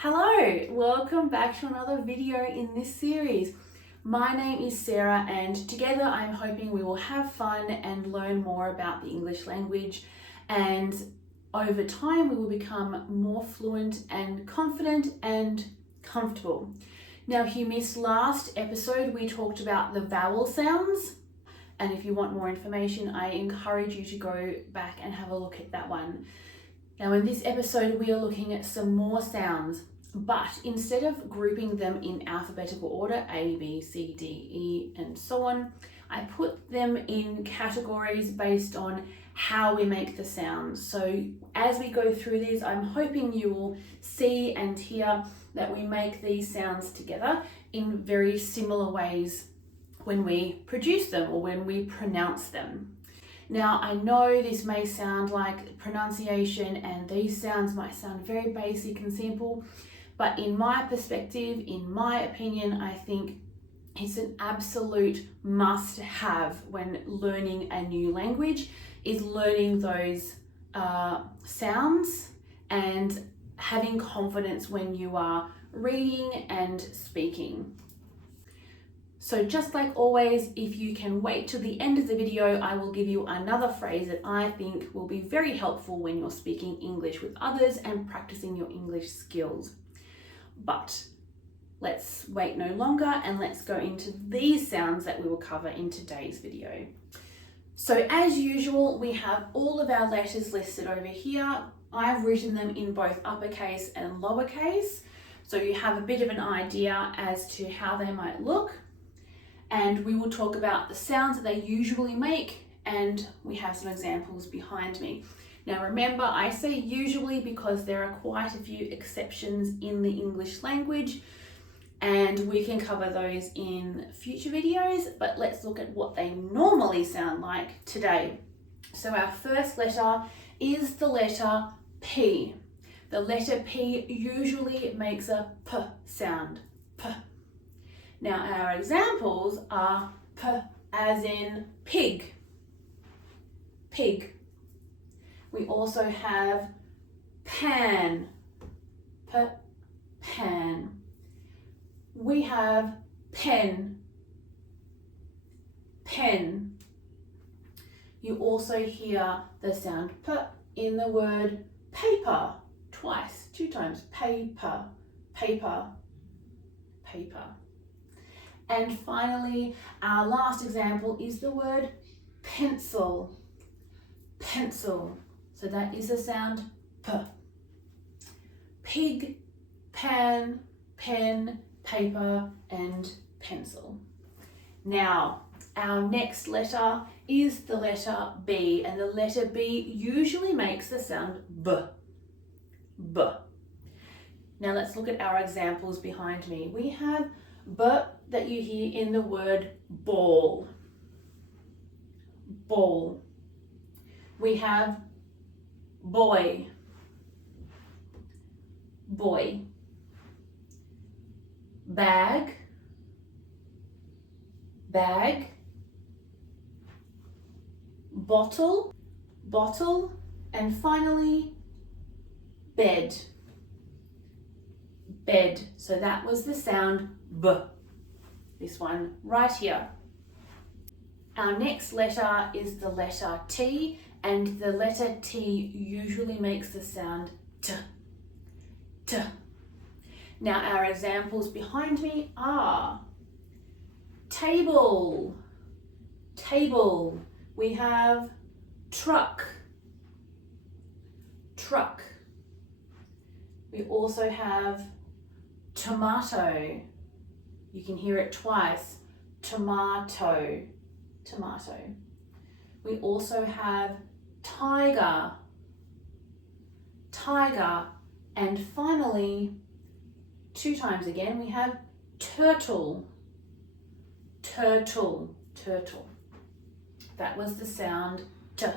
Hello, welcome back to another video in this series. My name is Sarah and together I'm hoping we will have fun and learn more about the English language, and over time we will become more fluent and confident and comfortable. Now, if you missed last episode, we talked about the vowel sounds, and if you want more information, I encourage you to go back and have a look at that one. Now, in this episode, we are looking at some more sounds, but instead of grouping them in alphabetical order, A, B, C, D, E, and so on, I put them in categories based on how we make the sounds. So as we go through these, I'm hoping you will see and hear that we make these sounds together in very similar ways when we produce them or when we pronounce them. Now, I know this may sound like pronunciation and these sounds might sound very basic and simple, but in my perspective, in my opinion, I think it's an absolute must-have when learning a new language, is learning those sounds and having confidence when you are reading and speaking. So just like always, if you can wait till the end of the video, I will give you another phrase that I think will be very helpful when you're speaking English with others and practicing your English skills. But let's wait no longer and let's go into these sounds that we will cover in today's video. So as usual, we have all of our letters listed over here. I've written them in both uppercase and lowercase, so you have a bit of an idea as to how they might look. And we will talk about the sounds that they usually make, and we have some examples behind me. Now remember, I say usually because there are quite a few exceptions in the English language, and we can cover those in future videos, but let's look at what they normally sound like today. So our first letter is the letter P. The letter P usually makes a P sound, P. Now our examples are P as in pig, pig. We also have pan, P, pan. We have pen, pen. You also hear the sound P in the word paper twice, 2 times, paper, paper, paper. And finally, our last example is the word pencil, pencil. So that is the sound P. Pig, pan, pen, paper, and pencil. Now, our next letter is the letter B, and the letter B usually makes the sound B, B. Now let's look at our examples behind me. We have B that you hear in the word ball, ball. We have boy, boy. Bag, bag. Bottle, bottle. And finally, bed, bed. So that was the sound B, this one right here. Our next letter is the letter T, and the letter T usually makes the sound T, T. Now our examples behind me are table, table. We have truck, truck. We also have tomato. You can hear it twice, tomato, tomato. We also have tiger, tiger. And finally, 2 times again, we have turtle, turtle, turtle. That was the sound T.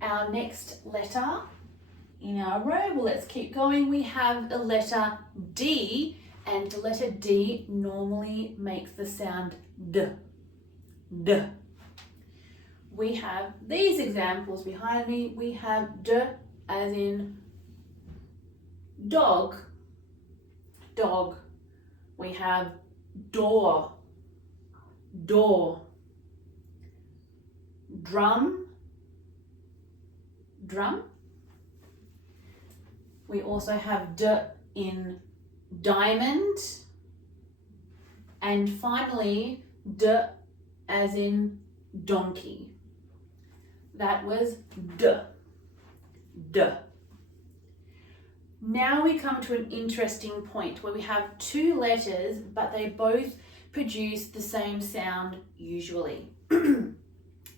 Our next letter in our row, well, let's keep going. We have the letter D, and the letter D normally makes the sound D, D. We have these examples behind me. We have D as in Dog, dog. We have door, door. Drum, drum. We also have d in diamond. And finally, d as in donkey. That was d, d. Now we come to an interesting point where we have two letters, but they both produce the same sound usually.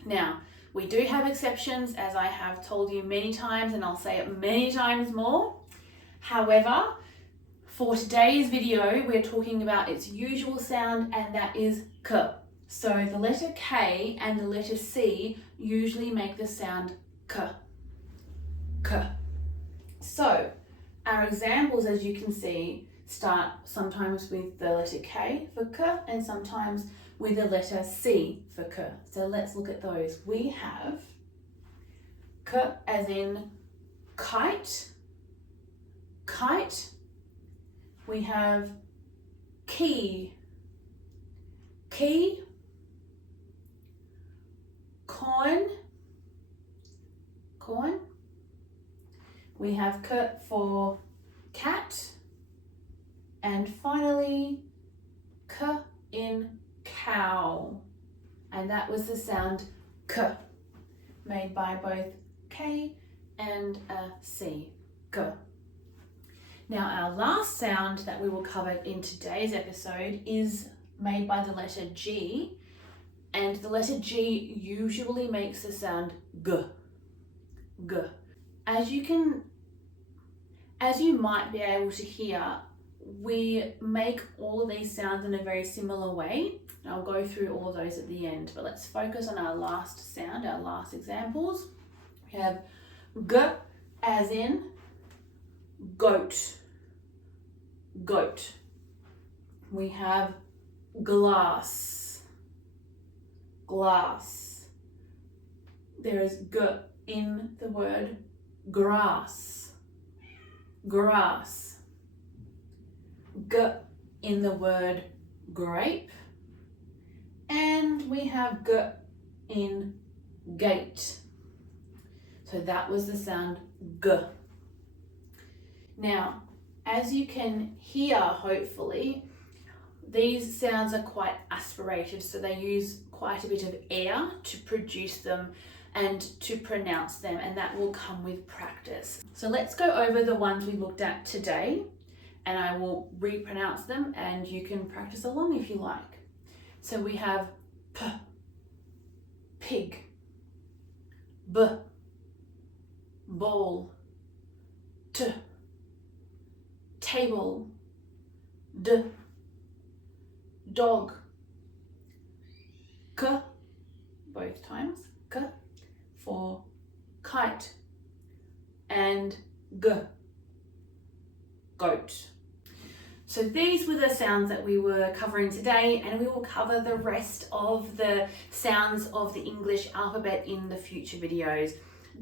Now, we do have exceptions, as I have told you many times, and I'll say it many times more. However, for today's video, we're talking about its usual sound, and that is k. So the letter K and the letter C usually make the sound k, k. So our examples, as you can see, start sometimes with the letter K for k and sometimes with the letter C for k. So let's look at those. We have k as in kite, kite. We have key, key. Corn, corn. We have k for cat. And finally, k in cow. And that was the sound k, made by both K and a C, k. Now our last sound that we will cover in today's episode is made by the letter G, and the letter G usually makes the sound g, g. As you might be able to hear, we make all of these sounds in a very similar way. And I'll go through all of those at the end, but let's focus on our last sound, our last examples. We have g as in goat, goat. We have glass, glass. There is g in the word grass, grass. G in the word grape. And we have g in gate. So that was the sound g. Now, as you can hear, hopefully, these sounds are quite aspirated, so they use quite a bit of air to produce them and to pronounce them, and that will come with practice. So let's go over the ones we looked at today, and I will repronounce them and you can practice along if you like. So we have p, pig, b, ball, t, table, d, dog, k, both times, k, for kite, and g, goat. So these were the sounds that we were covering today, and we will cover the rest of the sounds of the English alphabet in the future videos.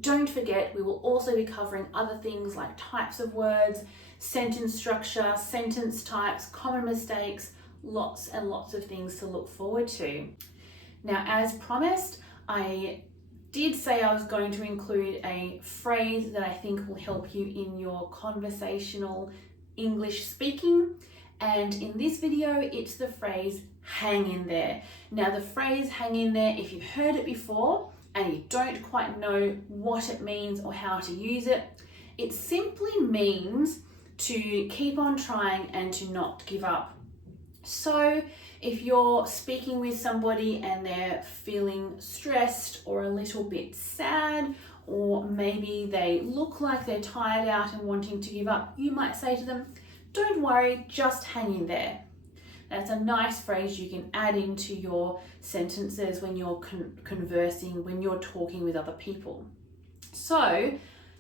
Don't forget, we will also be covering other things like types of words, sentence structure, sentence types, common mistakes, lots and lots of things to look forward to. Now, as promised, I did say I was going to include a phrase that I think will help you in your conversational English speaking, and in this video it's the phrase hang in there. Now the phrase hang in there, if you've heard it before and you don't quite know what it means or how to use it, it simply means to keep on trying and to not give up. So if you're speaking with somebody and they're feeling stressed or a little bit sad, or maybe they look like they're tired out and wanting to give up, you might say to them, don't worry, just hang in there. That's a nice phrase you can add into your sentences when you're conversing, when you're talking with other people. So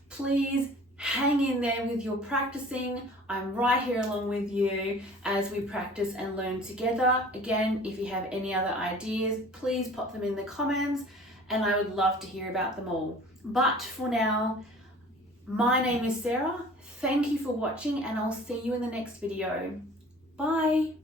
please hang in there with your practicing. I'm right here along with you as we practice and learn together. Again, if you have any other ideas, please pop them in the comments and I would love to hear about them all. But for now, my name is Sarah Thank you for watching and I'll see you in the next video. Bye!